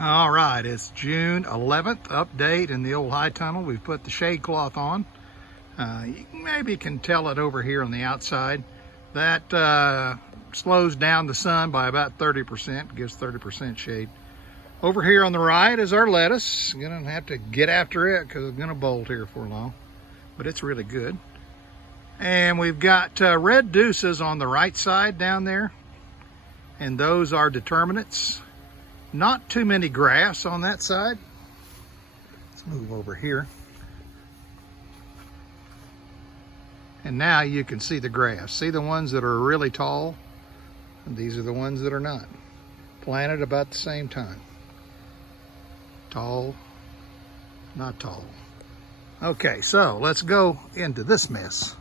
All right, it's June 11th, update in the old high tunnel. We've put the shade cloth on. You maybe can tell it over here on the outside. That slows down the sun by about 30%, gives 30% shade. Over here on the right is our lettuce. I'm gonna have to get after it because it's gonna bolt here for long, but it's really good. And we've got red deuces on the right side down there, and those are determinants. Not too many grass on that side. Let's move over here. And now you can see the grass. See the ones that are really tall? And these are the ones that are not. Planted about the same time. Tall, not tall. Okay, so let's go into this mess.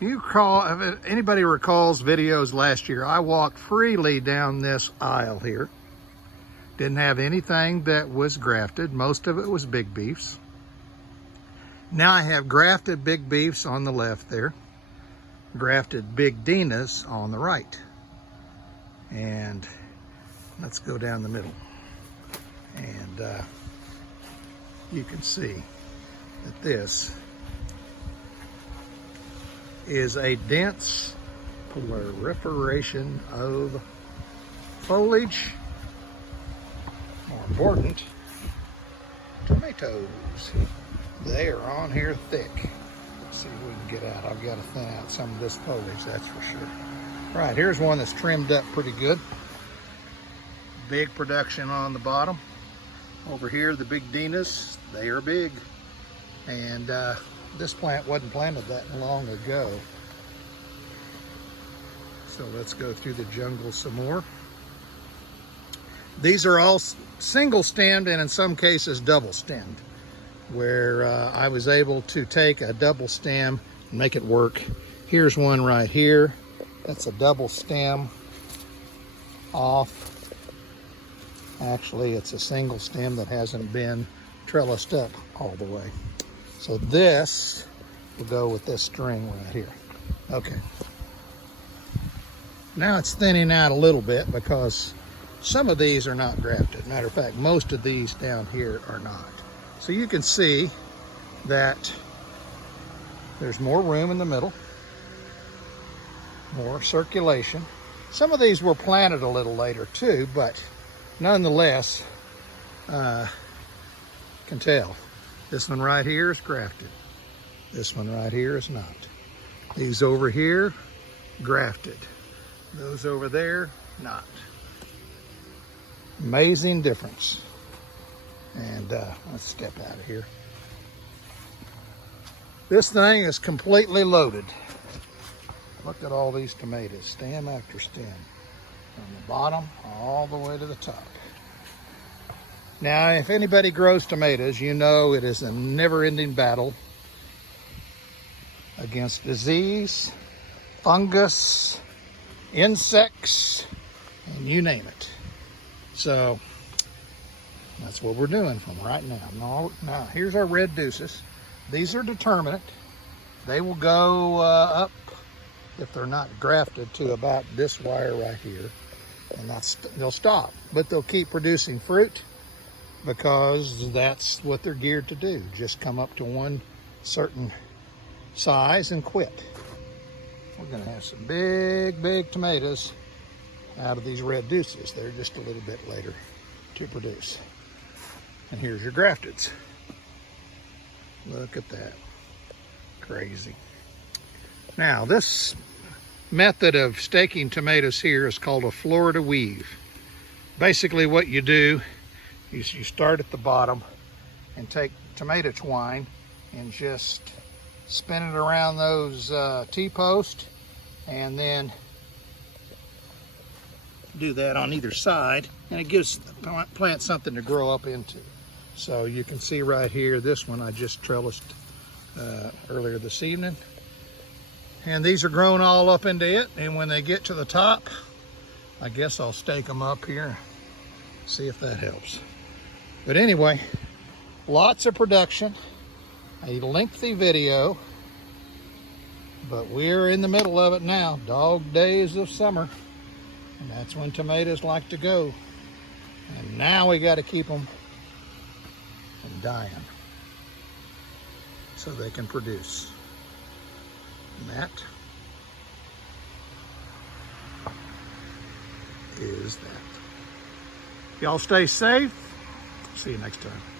If anybody recalls videos last year, I walked freely down this aisle here. Didn't have anything that was grafted. Most of it was big beefs. Now I have grafted big beefs on the left there, grafted big Dinas on the right. And let's go down the middle. And you can see that this is a dense proliferation of foliage. More important, tomatoes. They are on here thick. Let's see if we can get out. I've got to thin out some of this foliage, that's for sure. Right, here's one that's trimmed up pretty good. Big production on the bottom. Over here, the big Dinas, they are big. And this plant wasn't planted that long ago. So let's go through the jungle some more. These are all single stemmed and in some cases double stemmed, where I was able to take a double stem and make it work. Here's one right here. That's a double stem off. Actually, it's a single stem that hasn't been trellised up all the way. So this will go with this string right here. Okay. Now it's thinning out a little bit because some of these are not grafted. Matter of fact, most of these down here are not. So you can see that there's more room in the middle, more circulation. Some of these were planted a little later too, but nonetheless, can tell. This one right here is grafted. This one right here is not. These over here, grafted. Those over there, not. Amazing difference. And let's step out of here. This thing is completely loaded. Look at all these tomatoes, stem after stem, from the bottom all the way to the top. Now, if anybody grows tomatoes, you know it is a never-ending battle against disease, fungus, insects, and you name it. So that's what we're doing from right now. Now here's our red deuces. These are determinate. They will go up, if they're not grafted, to about this wire right here. And they'll stop, but they'll keep producing fruit because that's what they're geared to do. Just come up to one certain size and quit. We're gonna have some big, big tomatoes out of these red deuces. They're just a little bit later to produce. And here's your grafteds. Look at that. Crazy. Now, this method of staking tomatoes here is called a Florida weave. Basically what you do is you start at the bottom and take tomato twine and just spin it around those T-posts, and then do that on either side, and it gives the plant something to grow up into. So you can see right here, this one I just trellised earlier this evening. And these are grown all up into it, and when they get to the top, I guess I'll stake them up here, see if that helps. But anyway, lots of production, a lengthy video, but we're in the middle of it now, dog days of summer. And that's when tomatoes like to go. And now we got to keep them from dying so they can produce. And that is that. Y'all stay safe. See you next time.